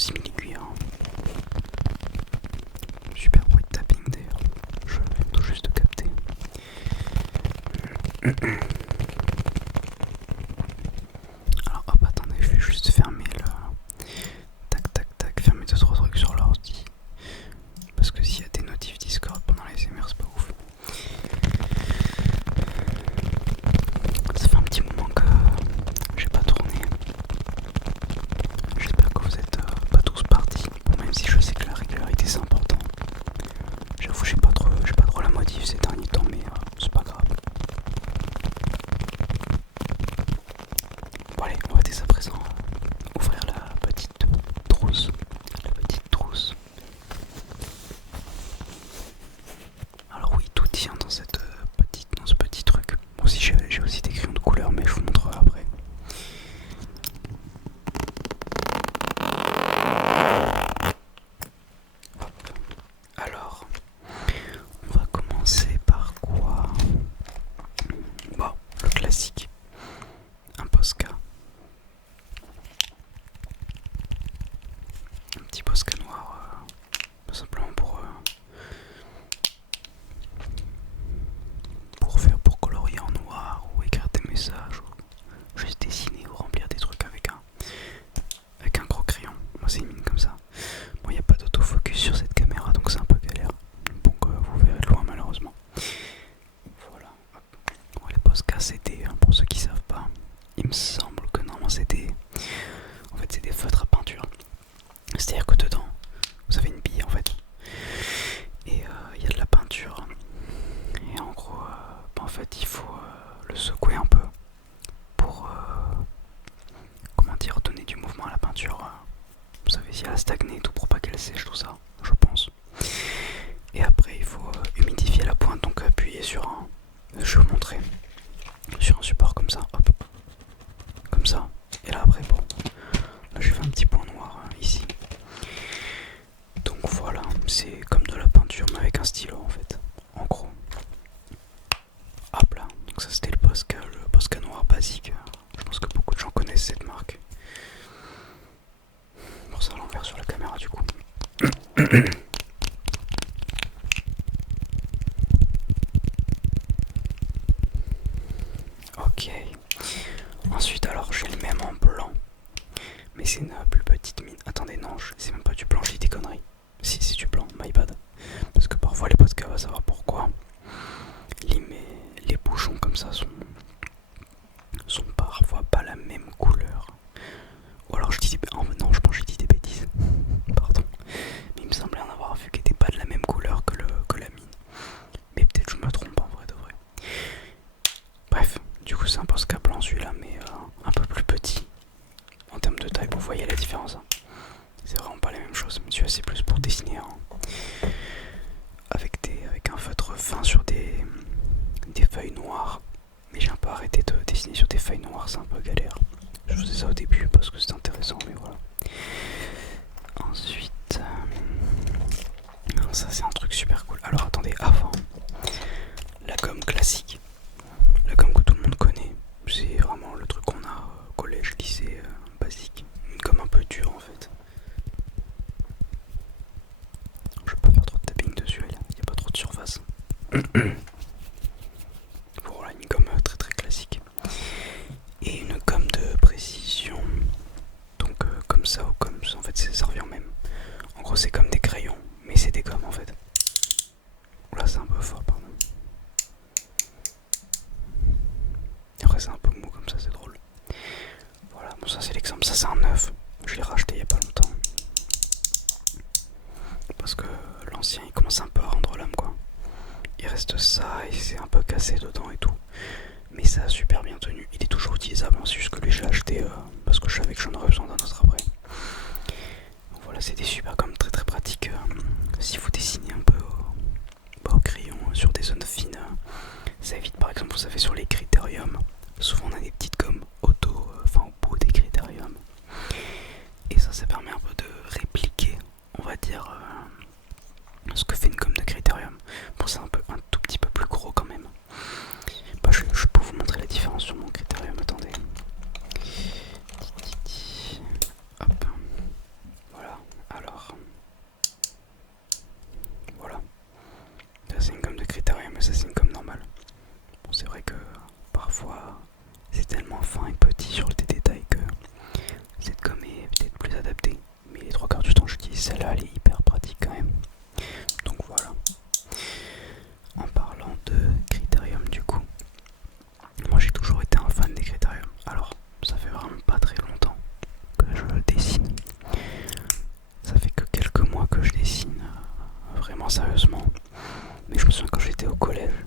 simili-cuir. Super bruit de tapping d'ailleurs. Je viens tout juste de capter. Alors hop, attendez, je vais juste fermer le... Tac tac tac, fermer 2-3 trucs sur l'ordi. Parce que s'il y a des notifs Discord pendant les ASMR, c'est pas ouf. Ça fait un petit moment que j'ai pas tourné. J'espère que vous êtes pas tous partis. Bon, même si je sais que la régularité c'est important. J'avoue, j'ai pas trop la motive ces derniers temps, mais c'est pas grave. Bon allez, on va dès à présent ouvrir la petite trousse. La petite trousse. Alors oui, tout tient dans cette dans ce petit truc. Moi aussi j'ai aussi des crayons de couleur, mais je vous montrerai après. Hop. Alors, on va commencer par quoi? Bon, le classique. Un Posca. Un petit Posca noir, tout simplement pour colorier en noir ou écrire des messages ou juste dessiner ou remplir des trucs avec un gros crayon. Moi c'est une mine comme ça. Bon, il n'y a pas d'autofocus sur cette caméra donc c'est un peu galère. Donc vous verrez de loin malheureusement. Voilà. Bon, les Posca c'était, pour ceux qui savent pas, il me semble que normalement c'était... En fait c'est des feutres à peinture. C'est-à-dire que dedans vous avez une bille en fait. Et il y a de la peinture. Et en gros, en fait il faut le secouer un peu pour comment dire, donner du mouvement à la peinture. Vous savez, si elle a stagné et tout pour pas qu'elle sèche, tout ça, je pense. Et après il faut humidifier la pointe, donc appuyer sur un... Je vais vous montrer. Sur un support comme ça, hop. Comme ça. Et là après, bon. Là j'ai fait un petit point noir ici. Donc voilà, c'est comme de la peinture mais avec un stylo en fait. En gros. Hop là, donc ça c'était le Posca noir basique. Je pense que beaucoup de gens connaissent cette marque. Bon, ça à l'envers sur la caméra du coup. Ok. Ensuite alors j'ai le même en blanc. Mais c'est une plus petite mine. Attendez, non, c'est même pas du blanc, j'ai dit des conneries. Si, c'est du blanc, my bad. Parce que parfois les Posca, va savoir pourquoi. Les bouchons comme ça sont parfois pas la même couleur. Ou alors je dis des... Oh, non, je pense que j'ai dit des bêtises. Pardon. Mais il me semblait en avoir vu qui n'était pas de la même couleur que la mine. Mais peut-être je me trompe en vrai de vrai. Bref, du coup c'est un Posca blanc celui-là, mais un peu plus petit. En termes de taille, vous voyez la différence. Hein. C'est vraiment pas la même chose. Celui-là c'est plus pour dessiner avec un feutre fin sur des feuilles noires. Mais j'ai un peu arrêté de dessiner sur des feuilles noires, c'est un peu galère. Je faisais ça au début parce que c'était intéressant, mais voilà. Ensuite, ça c'est un truc super cool. Alors attendez, avant, la gomme classique, la gomme que tout le monde connaît, c'est vraiment le truc qu'on a collège, lycée, basique. Une gomme un peu dure en fait. Je vais pas faire trop de tapping dessus, il n'y a pas trop de surface. Voilà, une gomme très très classique. Et une gomme de précision. Donc comme ça ou comme ça, en fait ça revient même. En gros c'est comme des crayons, mais c'est des gommes en fait. Là c'est un peu fort, pardon. Et après c'est un peu mou comme ça, c'est drôle. Voilà, bon ça c'est l'exemple, ça c'est un neuf. Je l'ai racheté il y a pas longtemps. Parce que l'ancien il commence un peu à rendre l'âme quoi. Il reste ça et c'est un peu cassé dedans et tout. Mais ça a super bien tenu. Il est toujours utilisable, c'est juste que lui je l'ai acheté parce que je savais que j'en aurais besoin d'un autre après. Donc voilà, c'est des super gommes très très pratiques si vous dessinez un peu au crayon sur des zones fines. Ça évite par exemple, vous savez, sur les critériums, souvent on a des petites gommes auto, enfin au bout des critériums. Et ça permet un peu de répliquer, on va dire, ce que fait une gomme de critérium. Bon, c'est un tout petit peu plus gros quand même. Bah, je peux vous montrer la différence sur mon critérium, attendez. Hop. Voilà. celle-là elle est hyper pratique quand même. Donc voilà. En parlant de critérium du coup, moi j'ai toujours été un fan des critériums. Alors ça fait vraiment pas très longtemps que je dessine. Ça fait que quelques mois que je dessine vraiment sérieusement. Mais je me souviens quand j'étais au collège,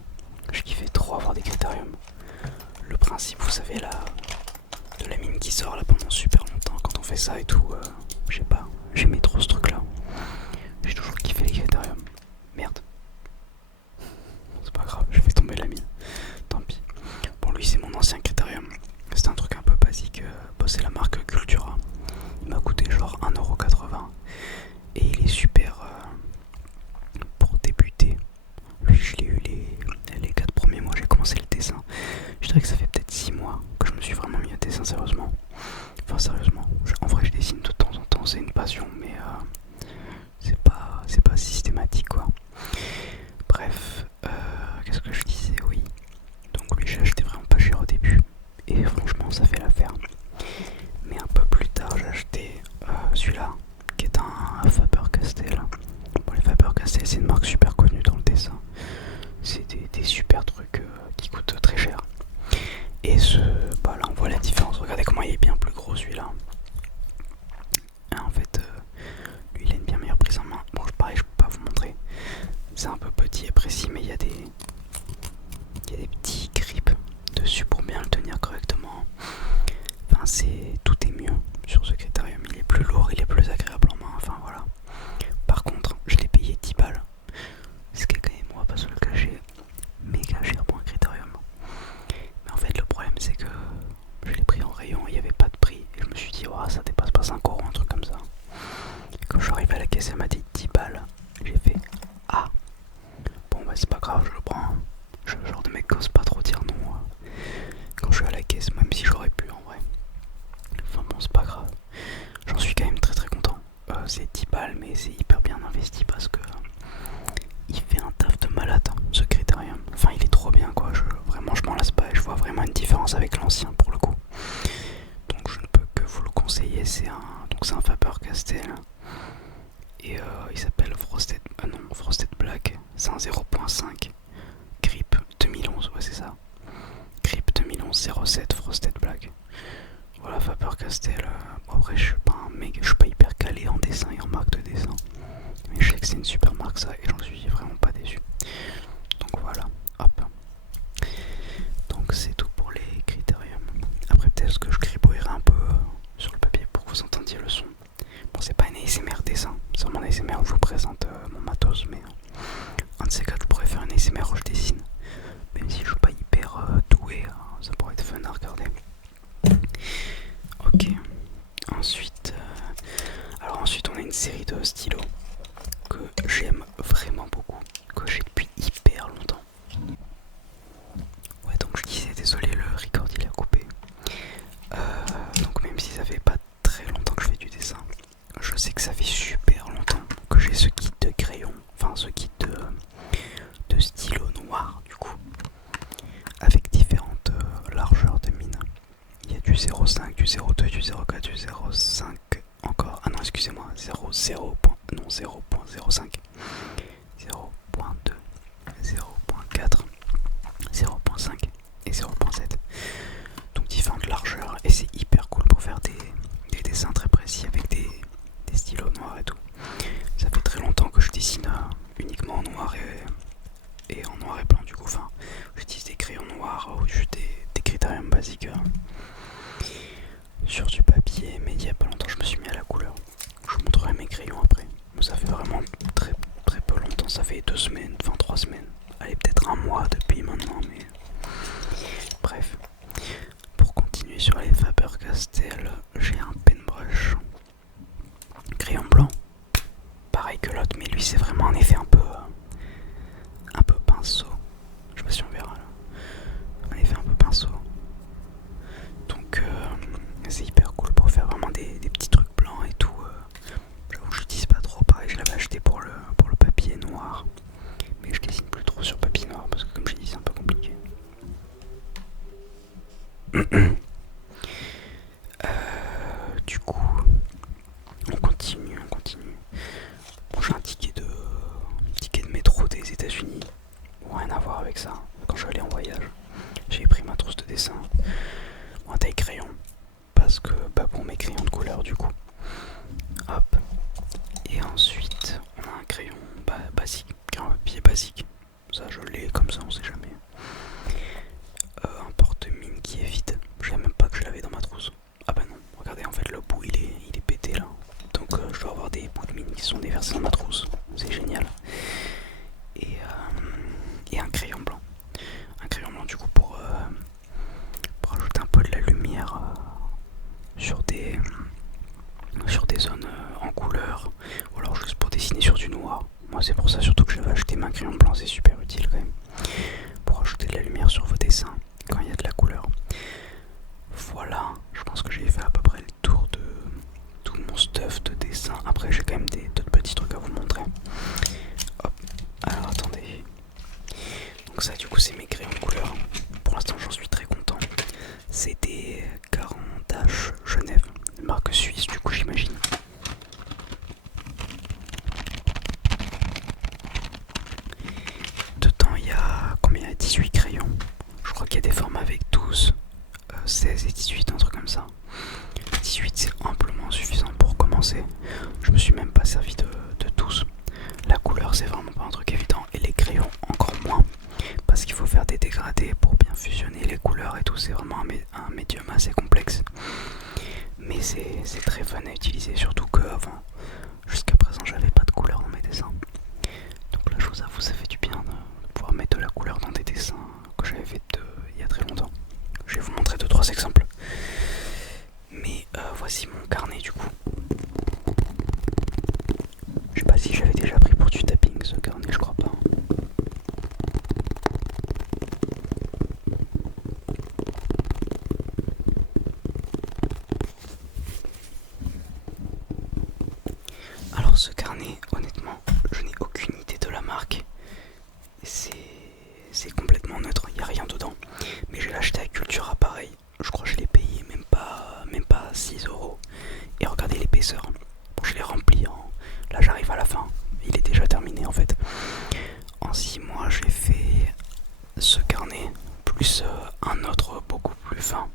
je kiffais trop avoir des critériums. Le principe, vous savez là, de la mine qui sort là pendant super longtemps, quand on fait ça et tout, je sais pas, j'aimais trop ce truc là. J'ai toujours kiffé les critériums. Merde. C'est pas grave, je vais tomber la mine. Tant pis. Bon, lui c'est mon ancien critérium. C'est un truc un peu basique. C'est la marque Cultura. Il m'a coûté genre 1,80€. Et il est super pour débuter. Lui je l'ai eu les 4 premiers mois, j'ai commencé le dessin. Je dirais que ça fait peut-être 6 mois que je me suis vraiment mis à dessin sérieusement. Enfin sérieusement, en vrai je dessine de temps en temps, c'est une passion, mais c'est pas systématique quoi. Bref, qu'est-ce que je disais? Oui. Donc lui j'ai acheté vraiment pas cher au début. Et franchement ça fait l'affaire. Mais un peu plus tard j'ai acheté celui-là, qui est un Faber-Castell. Bon, les Faber-Castell c'est une marque super connue dans le dessin. C'est des super trucs qui coûtent très cher. Et bah là on voit la différence. Regardez comment il est bien plus gros celui-là. En fait, lui il a une bien meilleure prise en main. Bon, pareil, je peux pas vous montrer. C'est un peu petit et précis, mais il y a des petits grips dessus pour bien le tenir correctement. Enfin, tout est mieux sur ce critérium. Il est plus lourd, il est plus agréable en main. Enfin voilà. Par contre, je l'ai payé 10 balles. Ce qui est quand même, on va pas se le cacher, méga cher pour un critérium. Mais en fait, le problème c'est que je l'ai pris en rayon, il n'y avait pas de prix. Et je me suis dit, oh, ça dépasse pas 5€, un truc comme ça. Et quand je suis arrivé à la caisse, elle m'a dit 10 balles. J'ai fait, ah, bon bah c'est pas grave, je le prends. Je suis le genre de mec qui ose pas trop dire non quand je suis à la caisse, même si j'aurais pu en vrai. Enfin bon, c'est pas grave. J'en suis quand même très très content. C'est 10 balles, mais c'est hyper bien investi parce que il fait un taf de malade, ce critérium. Enfin, il est trop bien quoi. Vraiment, je m'en lasse pas et je vois vraiment une différence avec l'ancien pour le coup. Donc, je ne peux que vous le conseiller. C'est un Faber-Castell et il s'appelle Frosted Black. C'est un 0.5 Grip 2011. Ouais, c'est ça. Grip 2011 07 Frosted Black. Voilà, Faber-Castell. Bon, après, je suis pas un mec, je suis pas hyper calé en dessin et en marque de dessin. Mais je sais que c'est une super marque ça et j'en suis vraiment pas déçu. Donc voilà, hop. Donc c'est tout pour les critériums. Après peut-être que je gribouillerai un peu sur le papier pour que vous entendiez le son. Bon, c'est pas une ASMR dessin, c'est vraiment un ASMR où je vous présente mon matos, mais un de ces quatre je pourrais faire une ASMR où je dessine. Même si je suis pas hyper doué, ça pourrait être fun à regarder. Ok, ensuite on a une série de stylos que j'aime vraiment beaucoup, que j'ai depuis hyper longtemps. Ouais, donc je disais, désolé, le record il a coupé. Donc même si ça fait pas très longtemps que je fais du dessin, je sais que ça fait super longtemps que j'ai ce kit de crayon, enfin ce kit de stylo noir du coup, avec différentes largeurs de mine. Il y a du 0,5, du 0,2, du 0,4, du 0,5 encore. Ah non, excusez-moi, 0,0. Non, 0.05, 0.2, 0.4, 0.5 et 0.7. Donc différentes largeurs et c'est hyper cool pour faire des dessins très précis avec des stylos noirs et tout. Ça fait très longtemps que je dessine uniquement en noir et en noir et blanc du coup. Enfin, j'utilise des crayons noirs ou juste des critériums basiques sur du papier, mais il y a pas longtemps je me suis mis à la couleur. Je vous montrerai mes crayons après. Ça fait vraiment très très peu longtemps, ça fait 2 semaines, enfin 3 semaines. Allez, peut-être un mois depuis maintenant, mais bref. Pour continuer sur les Faber-Castell, j'ai un pen brush crayon blanc, pareil que l'autre, mais lui c'est vraiment un effet un peu pinceau. Je sais pas si on verra là. Un effet un peu pinceau. Donc c'est hyper cool pour faire vraiment des petits trucs blancs et tout. J'avoue que je l'utilise pas trop, pareil je l'avais acheté pour le papier noir. Mais je dessine plus trop sur papier noir parce que comme j'ai dit c'est un peu compliqué. avec ça. Quand je suis allé en voyage, j'ai pris ma trousse de dessin, un taille crayon, parce que pour mes crayons de couleur du coup. Hop. Et ensuite, on a un crayon basique, un papier basique. Ça, je l'ai comme ça, on sait jamais. Un porte-mine qui est vide. Je savais même pas que je l'avais dans ma trousse. Ah bah non, regardez, en fait, le bout il est pété là. Donc je dois avoir des bouts de mine qui sont déversés dans ma trousse. C'est génial. Et un crayon blanc. Un crayon blanc du coup pour ajouter un peu de la lumière sur des zones en couleur, ou alors juste pour dessiner sur du noir. Moi c'est pour ça surtout que je vais acheter ma crayon blanc, c'est super utile quand même pour ajouter de la lumière sur vos dessins quand il y a de la couleur. Voilà, je pense que j'ai fait à peu près le tour de tout mon stuff de dessin. Après j'ai quand même d'autres petits trucs à vous montrer. Hop, alors attendez. Donc ça du coup c'est mes crayons de couleur. Pour l'instant j'en suis très content. C'est des 40H Genève, marque suisse du coup j'imagine. Dedans il y a combien? Il y a 18 crayons. Je crois qu'il y a des formats avec 12, 16 et 18, un truc comme ça. 18 c'est amplement suffisant pour commencer. Je me suis même pas servi de 12. La couleur c'est vraiment pas un truc évident et les crayons encore moins. Parce qu'il faut faire des dégradés pour bien fusionner les couleurs et tout, c'est vraiment un médium assez complexe. Mais c'est très fun à utiliser, surtout que avant, jusqu'à présent, j'avais pas de couleur dans mes dessins. Donc là, je vous avoue, ça fait du bien de pouvoir mettre de la couleur dans des dessins que j'avais fait il y a très longtemps. Je vais vous montrer 2-3 exemples. Mais voici mon carnet du coup. Je sais pas si j'avais déjà pris pour du tapping ce carnet, je crois pas. Alors ce carnet, honnêtement, je n'ai aucune idée de la marque. C'est complètement neutre, il n'y a rien dedans. Mais je l'ai acheté à Cultura pareil. Je crois que je l'ai payé même pas 6€. Et regardez l'épaisseur. Bon, je l'ai rempli là j'arrive à la fin. Il est déjà terminé en fait. En 6 mois j'ai fait ce carnet plus un autre beaucoup plus fin.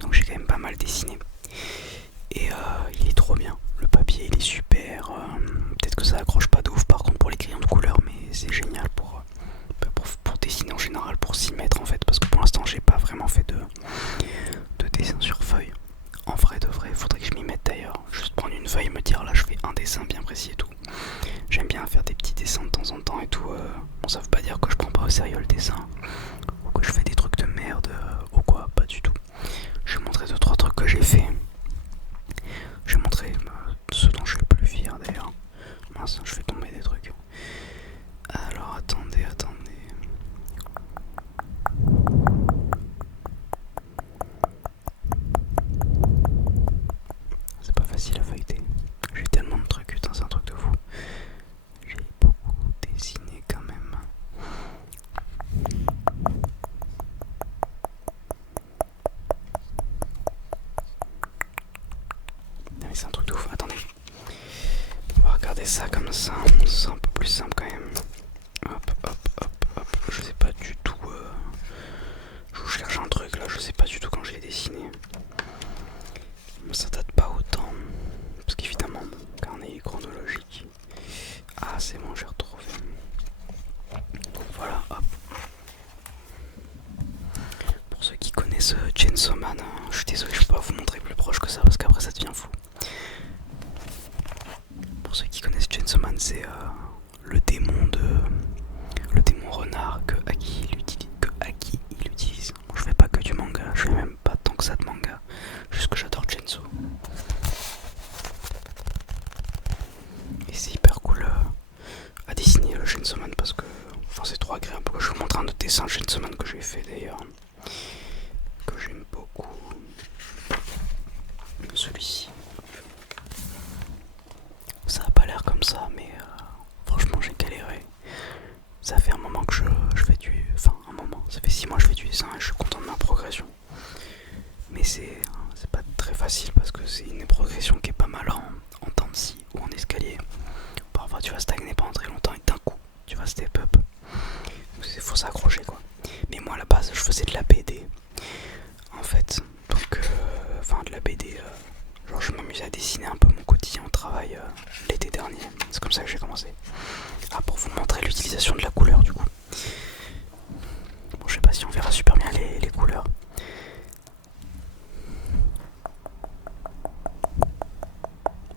Donc j'ai quand même pas mal dessiné. Et il est trop bien. Le papier il est super. Peut-être que ça accroche pas de ouf par contre pour les crayons de couleur, mais c'est génial pour dessiner en général, pour s'y mettre en fait. Parce que pour l'instant j'ai pas vraiment fait de dessin sur feuille. En vrai de vrai, faudrait que je m'y mette d'ailleurs. Juste prendre une feuille et me dire là je fais un dessin bien précis et tout. J'aime bien faire des petits dessins de temps en temps et tout. Bon, ça veut pas dire que je prends pas au sérieux le dessin ou que je fais des trucs de merde ou quoi, pas du tout. Je vais montrer 2-3 trucs que j'ai fait. Je vais montrer ce dont je suis le plus fier d'ailleurs. Mince, je fais tomber des trucs. Alors attendez. C'est pas facile à feuilleter. J'ai tellement de trucs, putain, c'est un truc de fou. J'ai beaucoup dessiné quand même. Ah, mais c'est un truc de fou, attendez. On va regarder ça comme ça, c'est un peu plus simple quand même. Hop. Je sais pas du tout. Je vous cherche un truc là, je sais pas du tout quand je l'ai dessiné. Ça date pas autant. Parce qu'évidemment, mon carnet est chronologique. Ah, c'est bon, j'ai retrouvé. Voilà, hop. Pour ceux qui connaissent Chainsaw Man, je suis désolé, je peux pas vous montrer plus proche que ça parce qu'après ça devient fou. Pour ceux qui connaissent Chainsaw Man, c'est le démon renard que Aki il utilise. Bon, je fais pas que du manga, je fais même pas tant que ça de manga, juste que j'adore Chainsaw. Et c'est hyper cool à dessiner le Chainsaw Man parce que c'est trop agréable. Je vous montre un autre dessin Chainsaw Man que j'ai fait d'ailleurs, que j'aime beaucoup. Celui-ci. Ça a pas l'air comme ça, mais franchement j'ai galéré. Ça fait un moment que je fais du... Enfin un moment, ça fait 6 mois que je fais du dessin et je suis content de ma progression. Mais c'est pas très facile parce que c'est une progression qui est pas mal en temps de scie ou en escalier. Parfois tu vas stagner pendant très longtemps et d'un coup tu vas step up. Donc il faut s'accrocher. dernier. C'est comme ça que j'ai commencé. Ah, pour vous montrer l'utilisation de la couleur du coup. Bon, je sais pas si on verra super bien les couleurs.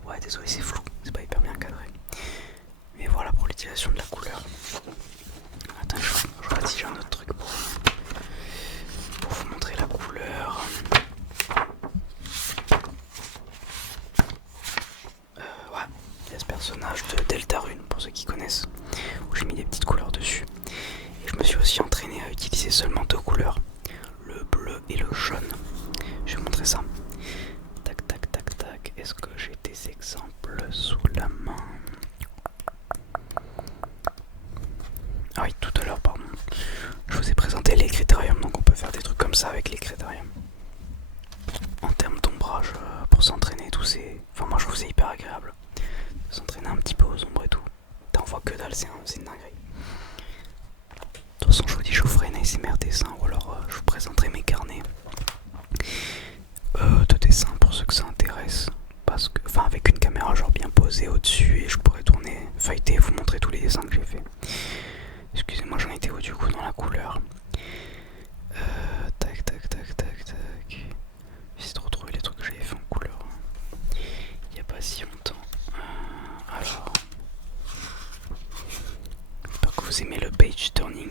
Ouais, désolé, c'est flou, c'est pas hyper bien cadré. Mais voilà pour l'utilisation de la couleur. Attends, je regarde si j'ai un autre truc pour vous montrer la couleur. Ouais, il y a ce personnage de Deltarune, pour ceux qui connaissent, où j'ai mis des petites couleurs dessus. Et je me suis aussi entraîné à utiliser seulement 2 couleurs, le bleu et le jaune. Je vais vous montrer ça. Tac, tac, tac, tac. Est-ce que j'ai des exemples sous la main? Ah oui, tout à l'heure, pardon. Je vous ai présenté les critériums, donc on peut faire des trucs comme ça avec les critériums. En termes d'ombrage, pour s'entraîner, tout c'est... Enfin, moi je trouve c'est hyper agréable de s'entraîner un petit peu aux ombres et tout. T'en vois que dalle, c'est une dinguerie. De toute façon, je vous dis, je vous ferai une ASMR dessin ou alors je vous présenterai mes carnets de dessin pour ceux que ça intéresse. Parce que, enfin, avec une caméra genre bien posée au-dessus et je pourrais tourner, feuilleter et vous montrer tous les dessins que j'ai fait. Excusez-moi, j'en étais où du coup dans la couleur? Tac, tac, tac, tac, tac. J'essaie de retrouver les trucs que j'avais fait en couleur. Il n'y a pas si longtemps. Alors, j'espère que vous aimez le page turning.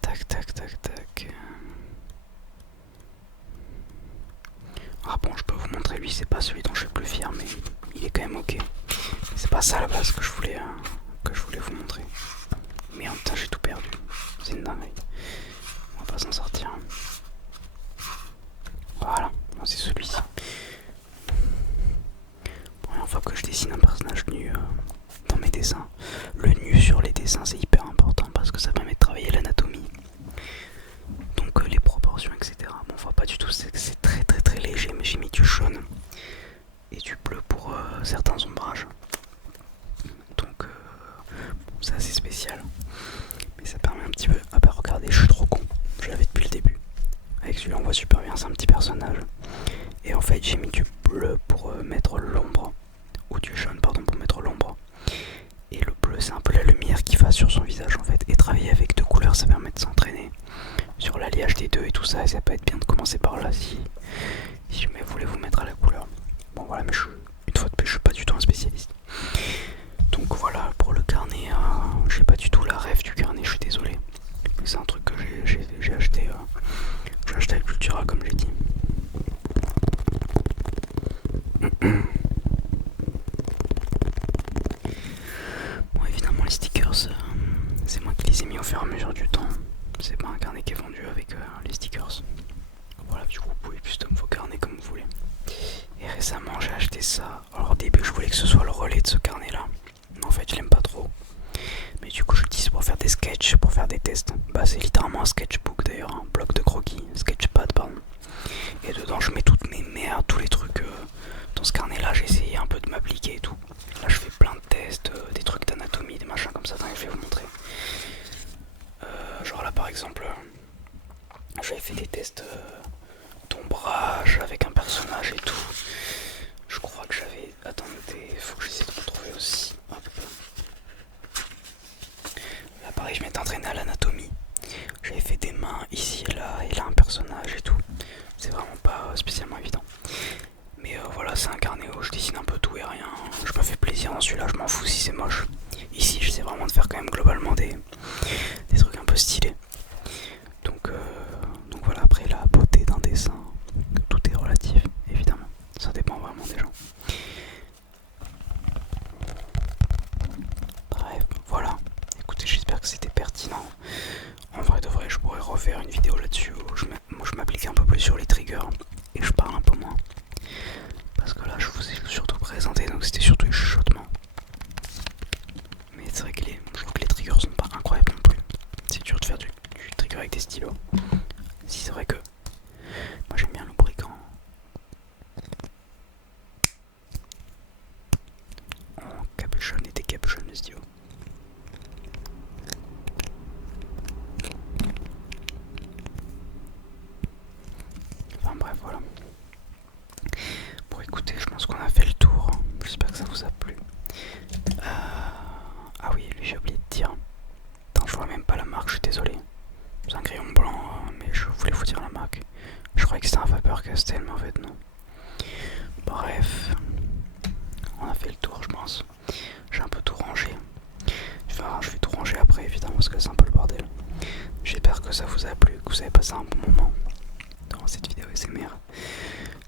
Tac, tac, tac, tac. Ah bon, je peux vous montrer lui, c'est pas celui dont je suis le plus fier, mais il est quand même ok. C'est pas ça à la base que je voulais vous montrer. Mais en même temps, j'ai tout perdu. C'est une dinguerie. On va pas s'en sortir. Voilà, c'est celui-ci. Première fois que je dessine un personnage nu dans mes dessins. Le nu sur les dessins, c'est hyper important parce que ça permet de travailler l'anatomie. Donc les proportions, etc. Bon, on voit pas du tout, c'est très très très léger, mais j'ai mis du jaune et du bleu pour certains ombrages. Donc bon, c'est assez spécial. Mais ça permet un petit peu... Ah bah regardez, je suis trop con. Je l'avais depuis le début. Avec celui-là on voit super bien, c'est un petit personnage. Et en fait j'ai mis du bleu pour mettre l'ombre. Ou du jaune pardon pour mettre l'ombre. Et le bleu c'est un peu la lumière qui va sur son visage en fait. Et travailler avec 2 couleurs ça permet de s'entraîner sur l'alliage des 2 et tout ça. Et ça peut être bien de commencer par là si jamais vous voulez vous mettre à la couleur. Bon voilà, mais une fois de plus je suis pas du tout un spécialiste. Donc voilà pour le carnet, j'ai pas du tout la rêve du carnet, je suis désolé. C'est un truc que j'ai acheté, j'ai acheté à Cultura comme j'ai dit. Bon évidemment les stickers, c'est moi qui les ai mis au fur et à mesure du temps. C'est pas un carnet qui est vendu avec les stickers. Voilà, du coup vous pouvez custom vos carnets comme vous voulez. Et récemment j'ai acheté ça. Alors au début je voulais que ce soit le relais de ce carnet là. Mais en fait je l'aime pas trop. Mais du coup je l'utilise pour faire des sketchs, pour faire des tests. Bah c'est littéralement un sketchbook d'ailleurs, un bloc de croquis, sketchpad pardon. Et dedans je mets toutes mes merdes, tous les trucs. Dans ce carnet là j'ai essayé un peu de m'appliquer et tout. Là je fais plein de tests, des trucs d'anatomie, des machins comme ça, je vais vous montrer. Genre là par exemple, j'avais fait des tests d'ombrage avec un personnage et tout. Je crois que j'avais... Attendez, faut que j'essaie de retrouver aussi. Hop. Là pareil je m'étais entraîné à l'anatomie. J'avais fait des mains ici et là un personnage et tout. C'est vraiment pas spécialement évident. Mais voilà, c'est un carnet où je dessine un peu tout et rien. Je me fais plaisir dans celui-là, je m'en fous si c'est moche. Ici j'essaie vraiment de faire quand même globalement des trucs un peu stylés. Donc voilà, après la beauté d'un dessin, tout est relatif évidemment. Ça dépend vraiment des gens. Bref, voilà. Écoutez, j'espère que c'était pertinent. En vrai de vrai, je pourrais refaire une vidéo là-dessus où je m'applique un peu plus sur les triggers et je parle un peu moins. Parce que là, je vous ai surtout présenté, donc c'était surtout les chuchotements. Mais c'est vrai que je trouve que les triggers sont pas incroyables non plus. C'est dur de faire du trigger avec des stylos. Si c'est vrai que moi j'aime bien le brigand. On capuchonne et décapuchonne le stylo. Enfin bref, voilà. Bon écoutez, je pense qu'on a fait le tour. J'espère que ça vous a plu. Ah oui, lui j'ai oublié de dire. Attends, je vois même pas la marque, je suis désolé. C'est un crayon blanc, mais je voulais vous dire la marque. Je croyais que c'était un Faber-Castell, mais en fait non. Bref, on a fait le tour, je pense. J'ai un peu tout rangé. Enfin, je vais tout ranger après, évidemment, parce que c'est un peu le bordel. J'espère que ça vous a plu, que vous avez passé un bon moment dans cette vidéo SMR.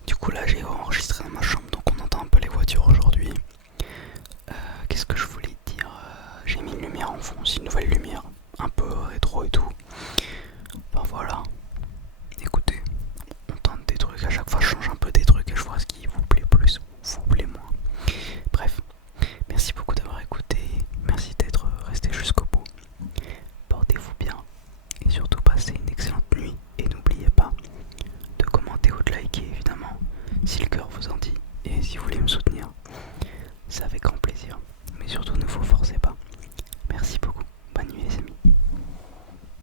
Du coup, là, j'ai enregistré dans ma chambre, donc on entend un peu les voitures aujourd'hui. Qu'est-ce que je voulais dire? J'ai mis une lumière en fond, c'est une nouvelle lumière.